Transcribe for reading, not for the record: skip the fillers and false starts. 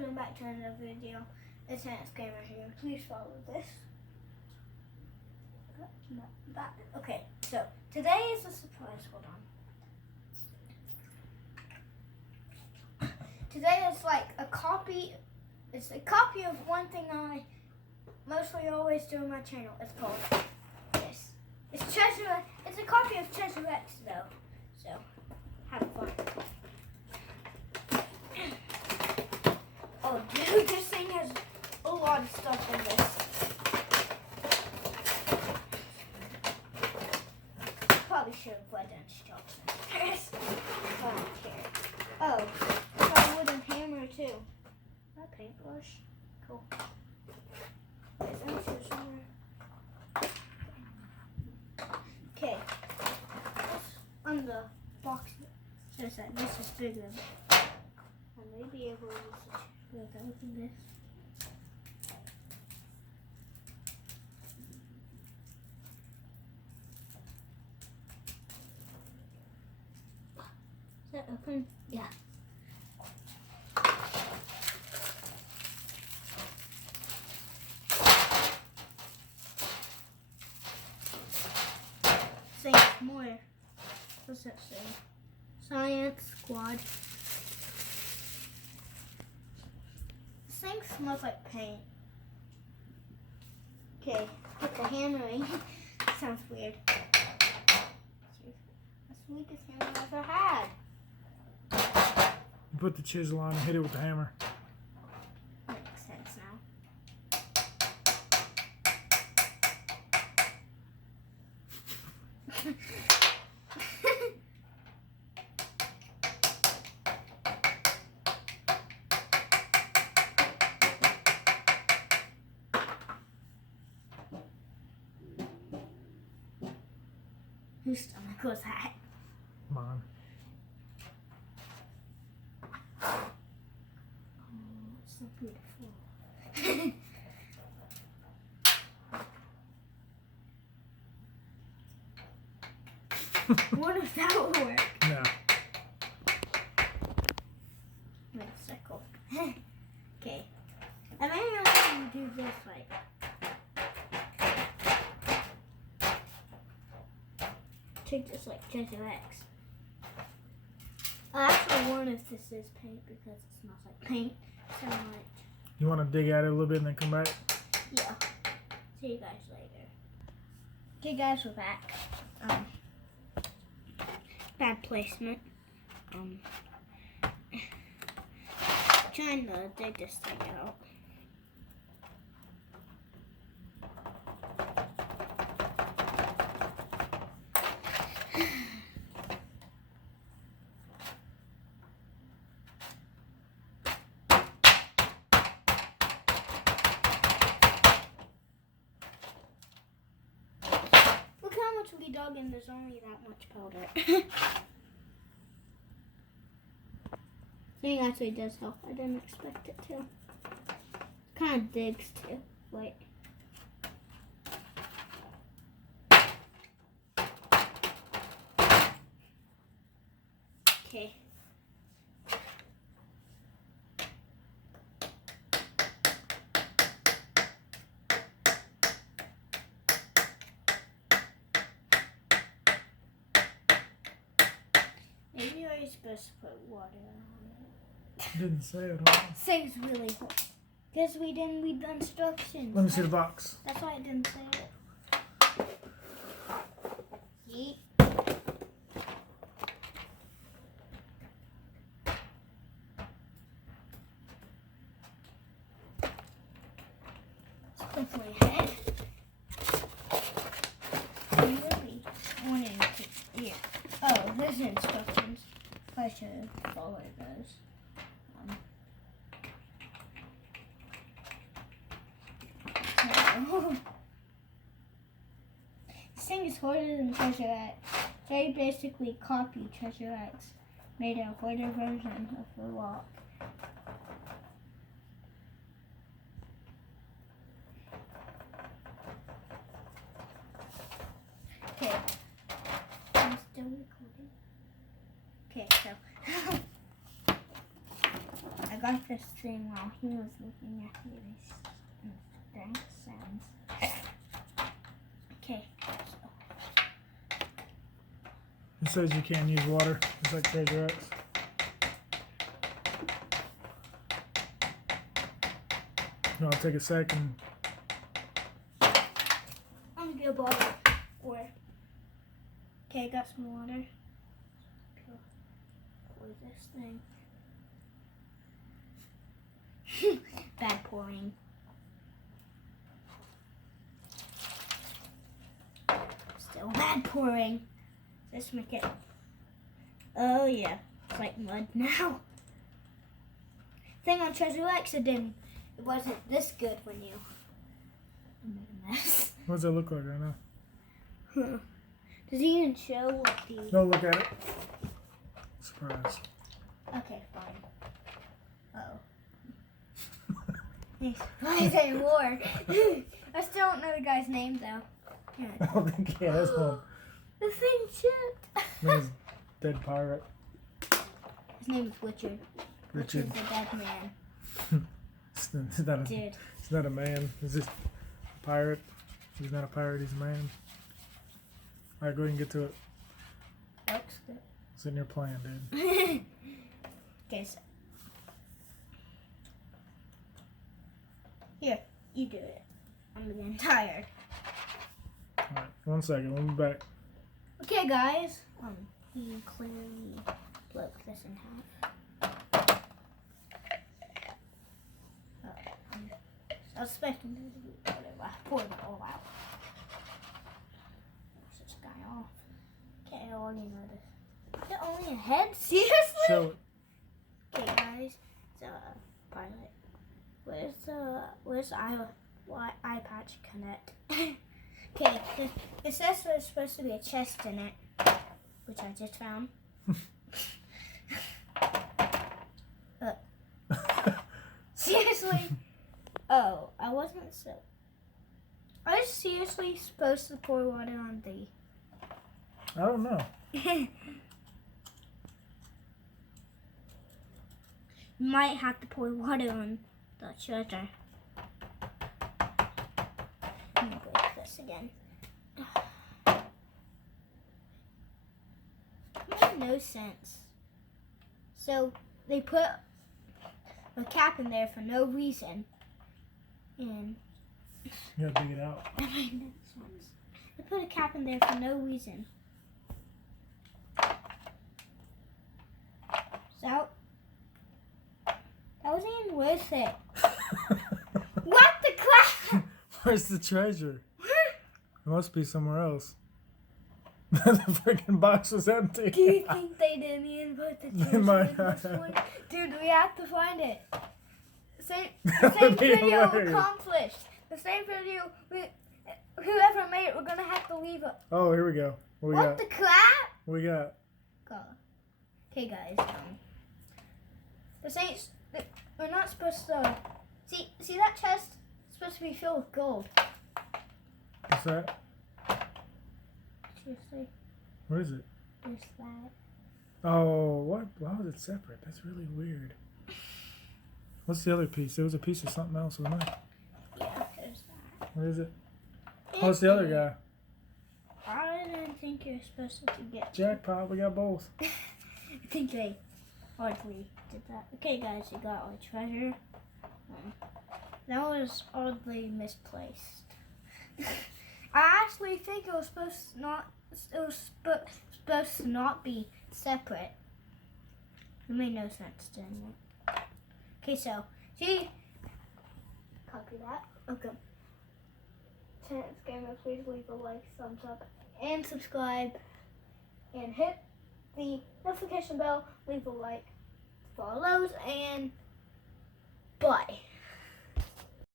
welcome back to another video. It's Hans Gamer here. Please follow this. Okay, so today is a surprise. Hold on. Today is like a copy. It's a copy of one thing I mostly always do on my channel. It's called this. It's Treasure. It's a copy of Treasure X though. So have fun. Oh, dude, this thing has a lot of stuff in this. Probably should have read the instructions. I don't care. Oh, got a wooden hammer too. A paintbrush. Cool. Wait, let me see somewhere. Okay. On the box it says that this is bigger. I may be able to open this. Is that open? Yeah. Say more. What's that say? Science Squad. This thing smells like paint. Okay, put the hammering. Sounds weird. That's the weakest hammer I've ever had. You put the chisel on and hit it with the hammer. Makes sense now. Whose stomach was that? Mine. Oh, it's so beautiful. What if that would work? No. Wait a second. Okay. I may have to do this like. Take this like Treasure X. I actually wonder if this is paint because it smells like paint so much. You want to dig at it a little bit and then come back? Yeah. See you guys later. Okay guys, we're back. Bad placement. Trying to dig this thing out. Look how much we dug and there's only that much powder. It actually does help. I didn't expect it to. Kind of digs too. Like. Okay. Maybe you're supposed to put water on it. Didn't say it, huh? Saves really hard. Because we didn't read the instructions. Let me see the box. That's why I didn't say it. Yeet. That's my head. I really wanted to. Yeah. Oh, there's instructions. I should follow those. This thing is harder than Treasure X. They basically copied Treasure X, made a harder version of the rock. Okay, I'm still recording. Okay, so I got this thing while he was looking at these Instagram sounds. Okay, so. It says you can't use water. It's like Treasure X. No, I'll take a second. I'm gonna get a bottle. Okay, I got some water. Pour this thing. Bad pouring. Still bad pouring. Let's make it. Oh yeah, it's like mud now. Thing on Treasure X, it wasn't this good when you made a mess. What does it look like right now? Does he even show what the? No, look at it. Surprise. Okay, fine. Uh-oh. Thanks. Why say war? I still don't know the guy's name though. I don't think he has one. The thing shipped. He's dead pirate. His name is Richard. Richard. Richard's a dead man. He's not a man. He's just a pirate. He's not a pirate, he's a man. Alright, go ahead and get to it. Looks good. It's in your plan, dude. Okay, so. Here, you do it. I'm getting tired. Alright, 1 second, we'll be back. Okay, guys. You clearly broke this in half. I was expecting to do whatever. I poured it all out. Push this guy off. Okay, I already know this. Is it only a head? Seriously? Show it. Okay, guys. So, pilot. Where's the eye patch connect? Okay, it says there's supposed to be a chest in it, which I just found. Seriously? Oh, I wasn't so. Are you seriously supposed to pour water on the? I don't know. You might have to pour water on the treasure. I'm gonna break this again. It made no sense. So they put a cap in there for no reason. And You gotta dig it out. that made no sense. They put a cap in there for no reason. So that wasn't even worth it. What the crap? Where's the treasure? It must be somewhere else. The freaking box was empty. Do you think they didn't even put the treasure might in this not. one? Dude, we have to find it. The That same would be video hilarious. accomplished. The same video. Whoever made it, we're gonna have to leave it. Oh, here we go. What we What got? the crap? What we got? Go. Okay, guys. The Saints. We're not supposed to. See that chest? It's supposed to be filled with gold. What's that? Seriously, What is it? there's that. Oh, what? Why was it separate? That's really weird. What's the other piece? There was a piece of something else, wasn't there? Yeah, there's that. What is it? Oh, it's the other guy. I didn't think you're supposed to get. Jackpot, we got both. I think they hardly did that. Okay, guys, you got our treasure. That was oddly misplaced. I actually think it was supposed to not. It was supposed to not be separate. It made no sense, didn't it? Okay, so see. Copy that. Okay. Chance Gamer, please leave a like, thumbs up, and subscribe, and hit the notification bell. Leave a like, follows, and bye.